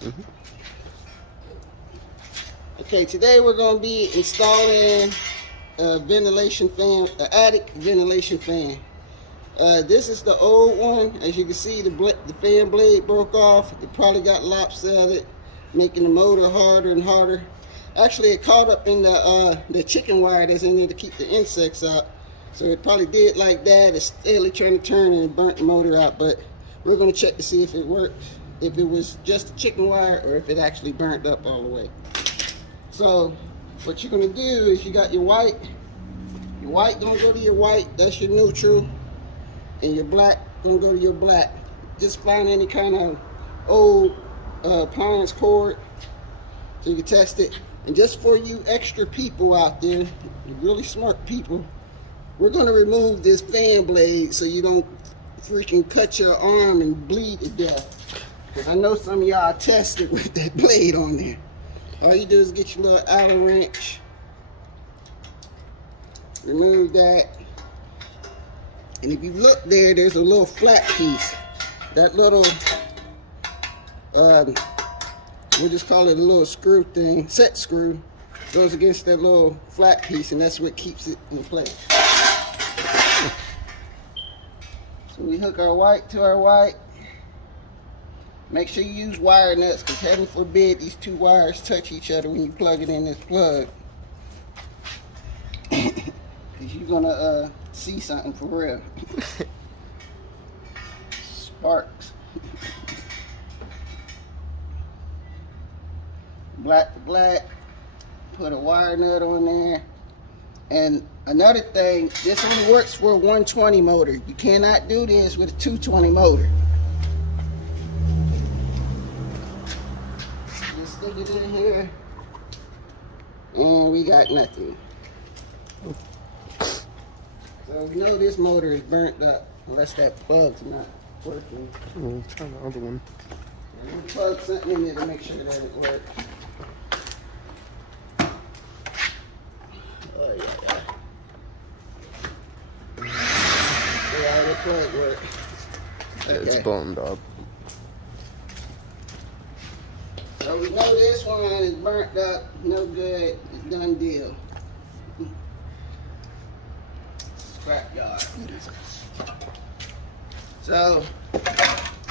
Mm-hmm. Okay, today we're going to be installing a ventilation fan, an attic ventilation fan. This is the old one. As you can see, the fan blade broke off. It probably got lopsided, making the motor harder and harder. Actually, it caught up in the chicken wire that's in there to keep the insects out. So it probably did like that. It's steadily trying to turn and it burnt the motor out. But we're going to check to see if it worked, if it was just a chicken wire or if it actually burnt up all the way. So what you're going to do is you got your white. Your white going to go to your white. That's your neutral. And your black gonna go to your black. Just find any kind of old appliance cord so you can test it. And just for you extra people out there, you really smart people, we're gonna remove this fan blade so you don't freaking cut your arm and bleed to death. Because I know some of y'all tested with that blade on there. All you do is get your little Allen wrench, remove that. And if you look there, there's a little flat piece. That little, we'll just call it a little screw thing, set screw, goes against that little flat piece, and that's what keeps it in place. So we hook our white to our white. Make sure you use wire nuts, because heaven forbid these two wires touch each other when you plug it in this plug. Because you're going to see something for real. Sparks. Black to black. Put a wire nut on there. And another thing, this only works for a 120 motor. You cannot do this with a 220 motor. Just stick it in here. And we got nothing. So we know this motor is burnt up unless that plug's not working. We'll try the other one. And we'll plug something in there to make sure that it works. Oh yeah. Yeah, the plug works. Okay. It's burned up. So we know this one is burnt up, no good, it's done deal. Scrapyard. So,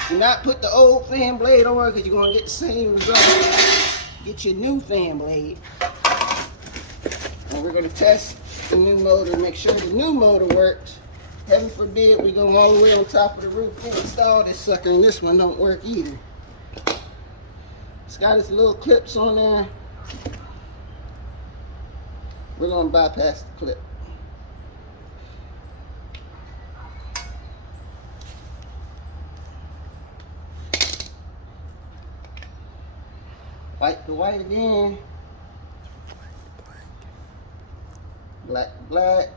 do not put the old fan blade on because you're going to get the same result. Get your new fan blade. And we're going to test the new motor, make sure the new motor works. Heaven forbid we go all the way on top of the roof and install this sucker and this one don't work either. It's got its little clips on there. We're going to bypass the clip. White to white again. Black to black.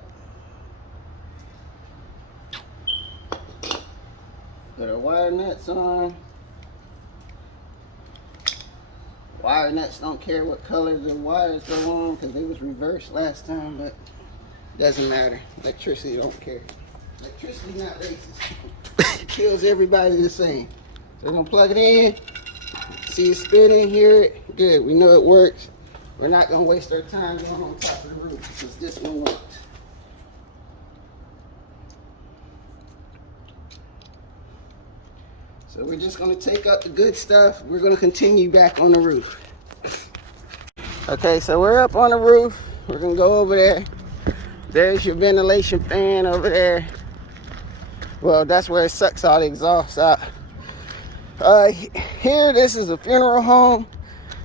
Put our wire nuts on. Wire nuts don't care what color the wires go on because they was reversed last time, but it doesn't matter. Electricity don't care. Electricity not racist. It kills everybody the same. So we're gonna plug it in. See it spinning, hear it. Good, we know it works. We're not gonna waste our time going on top of the roof because this one works. So we're just gonna take up the good stuff. We're gonna continue back on the roof. Okay, so we're up on the roof. We're gonna go over there. There's your ventilation fan over there. Well, that's where it sucks all the exhaust out. Here, this is a funeral home.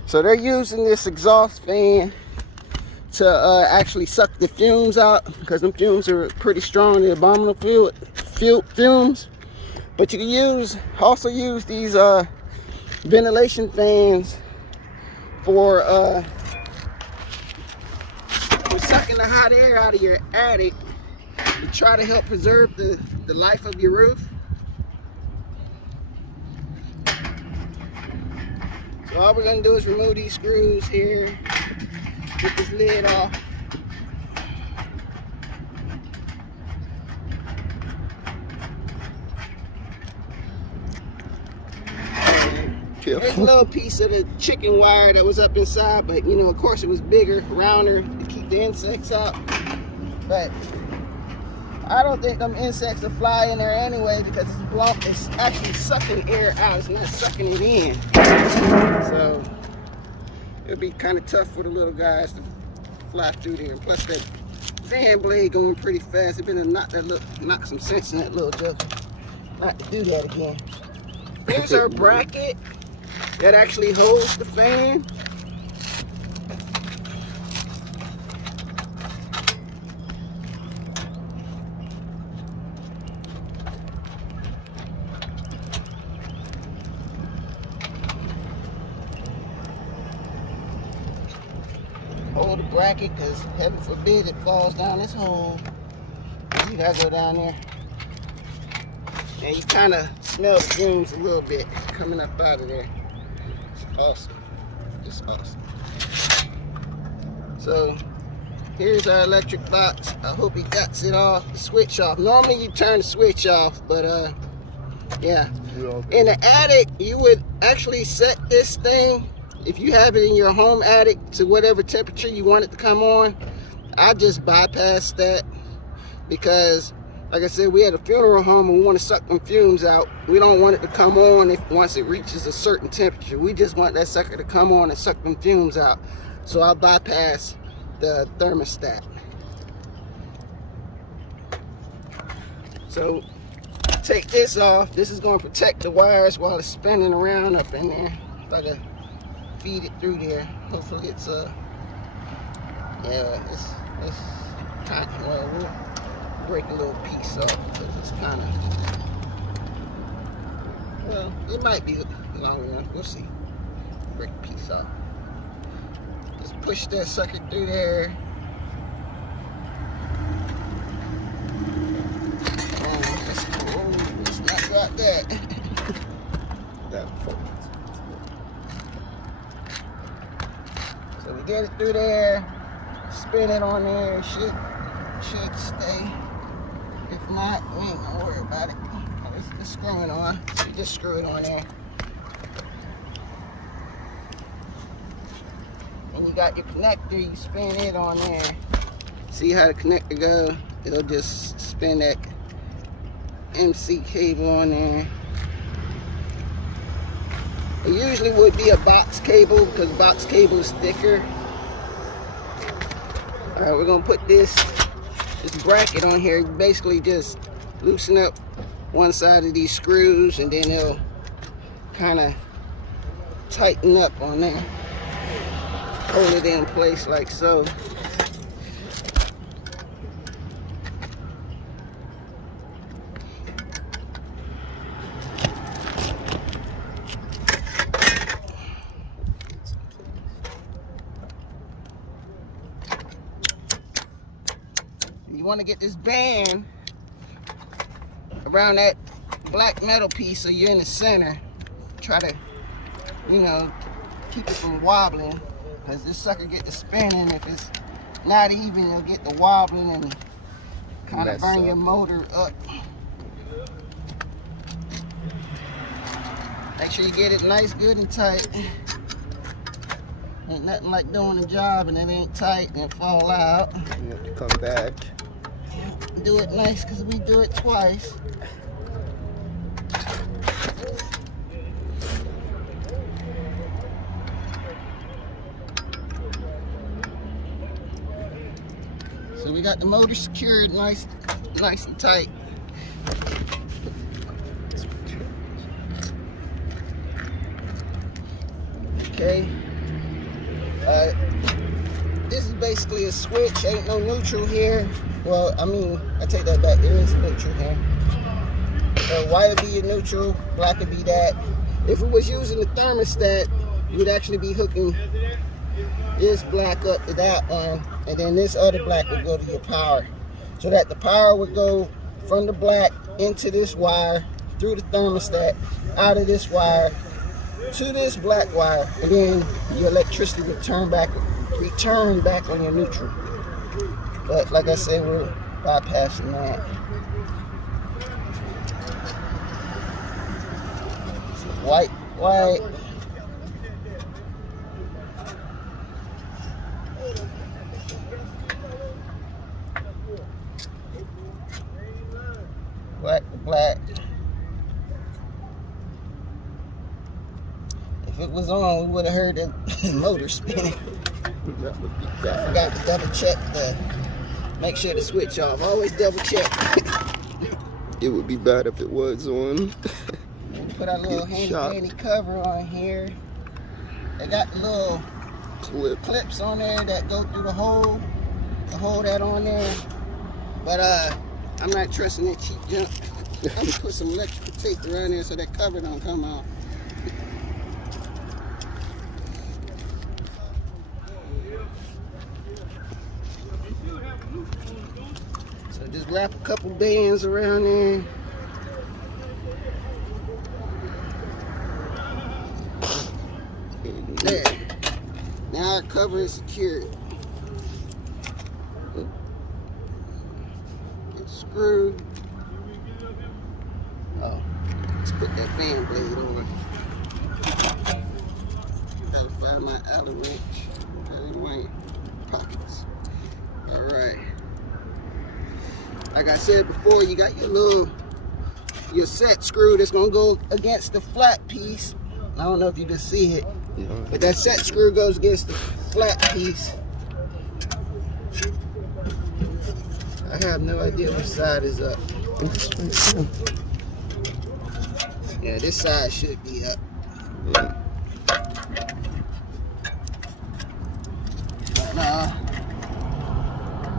So they're using this exhaust fan to actually suck the fumes out because them fumes are pretty strong, the abominable fumes. But you can also use these ventilation fans for sucking the hot air out of your attic to try to help preserve the life of your roof. So all we're gonna do is remove these screws here, get this lid off. And There's a little piece of the chicken wire that was up inside, but you know, of course it was bigger, rounder to keep the insects out. But I don't think them insects will fly in there anyway because it's actually sucking air out. It's not sucking it in. So it'll be kind of tough for the little guys to fly through there. And plus that fan blade going pretty fast. It better knock some sense in that little joker not to do that again. Here's our bracket that actually holds the fan. Hold the bracket because heaven forbid it falls down this hole. You gotta go down there. And you kind of smell the fumes a little bit coming up out of there. It's awesome. It's awesome. So here's our electric box. I hope he got it off, the switch off. Normally you turn the switch off, but yeah. In the attic, you would actually set this thing, if you have it in your home attic, to whatever temperature you want it to come on. I just bypassed that because, like I said, we had a funeral home and we want to suck them fumes out. We don't want it to come on once it reaches a certain temperature. We just want that sucker to come on and suck them fumes out. So I'll bypass the thermostat. So take this off. This is going to protect the wires while it's spinning around up in there. If I can feed it through there. Hopefully it's yeah, it's kind of, well, we'll break a little piece off because it's kind of, well, it might be long enough. We'll see. Break a piece off. Just push that sucker through there. It's not got that. So we get it through there, spin it on there, it should stay. If not, we ain't gonna worry about it. It's screwing on, so you just screw it on there. And you got your connector, you spin it on there. See how the connector goes? It'll just spin that MC cable on there. It usually would be a box cable because box cable is thicker. All right, we're gonna put this bracket on here. Basically just loosen up one side of these screws and then it'll kind of tighten up on there. Hold it in place like so. You want to get this band around that black metal piece so you're in the center. Try to, you know, keep it from wobbling because this sucker get to spinning. If it's not even, you'll get the wobbling and kind of burn your motor up. Make sure you get it nice, good, and tight. Ain't nothing like doing a job and it ain't tight and it fall out. You have to come back. Do it nice because we do it twice. So we got the motor secured nice and tight. Okay. This is basically a switch. Ain't no neutral here. Well, I mean, I take that back. There is a neutral here. White would be your neutral, black would be that. If we was using the thermostat, you'd actually be hooking this black up to that one, and then this other black would go to your power. So that the power would go from the black into this wire, through the thermostat, out of this wire, to this black wire, and then your electricity would return back on your neutral. But like I said, we're bypassing that. White, If it was on, we would have heard the motor spinning. I forgot to double check make sure the switch off. Always double check. It would be bad if it was on. Put our little handy dandy cover on here. They got the little clips on there that go through the hole to hold that on there. But I'm not trusting that cheap junk. I'm gonna put some electrical tape around there so that cover don't come out. So just wrap a couple bands around there. There. Now our cover is secured. It's screwed. Oh, let's put that fan blade on. Gotta find my Allen wrench. Got it in my pockets. Alright. Like I said before, you got your set screw that's gonna go against the flat piece. I don't know if you can see it. But that set screw goes against the flat piece. I have no idea which side is up. Yeah, this side should be up. But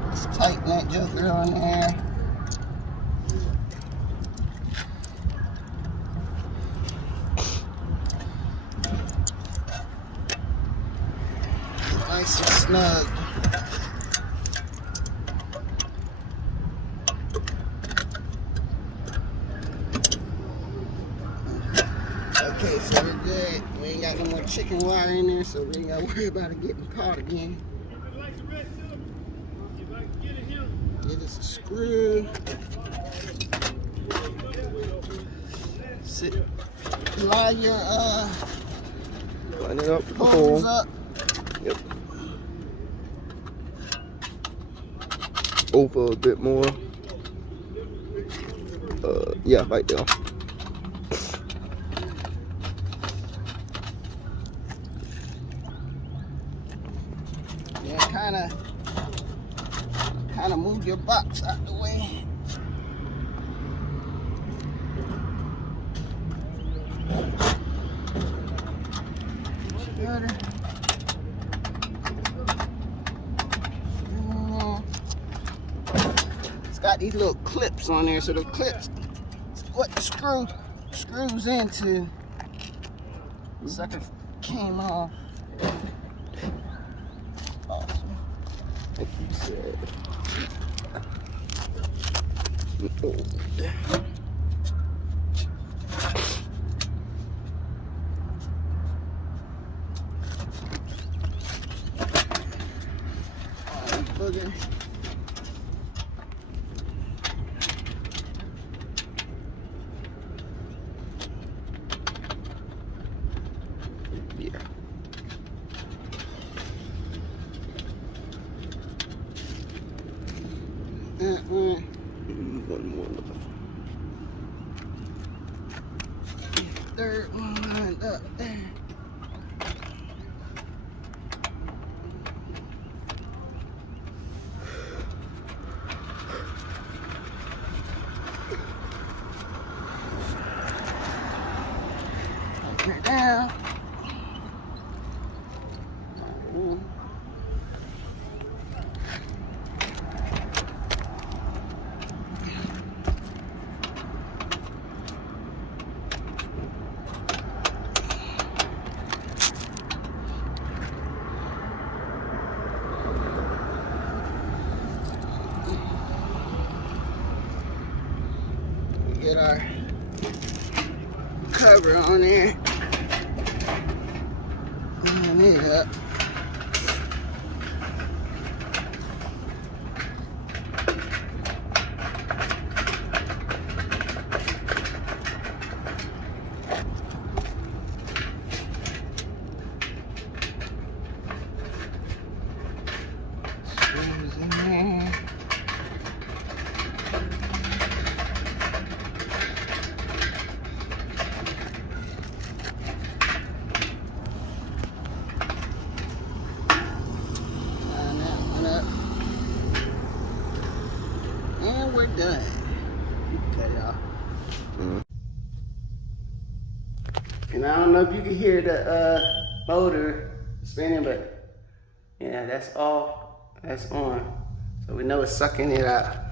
let's tighten that joker on there. Nice and snug. Okay, so we're good. We ain't got no more chicken wire in there, so we ain't got to worry about it getting caught again. Get us a screw. Line your line it up with the holes hole. up. Yep. Over a bit more. Yeah, right there. Yeah, kind of move your box out the way. It's got these little clips on there, so the clips is what the screws into. The sucker came off. Awesome. Like you said. Oh. Booger. Yeah. That one. One more. Third one lined up there. Put her down. Get our cover on there. Line it up. Screws in there. done. You can cut it off. And I don't know if you can hear the motor spinning, but yeah, that's all. That's on. So we know it's sucking it out.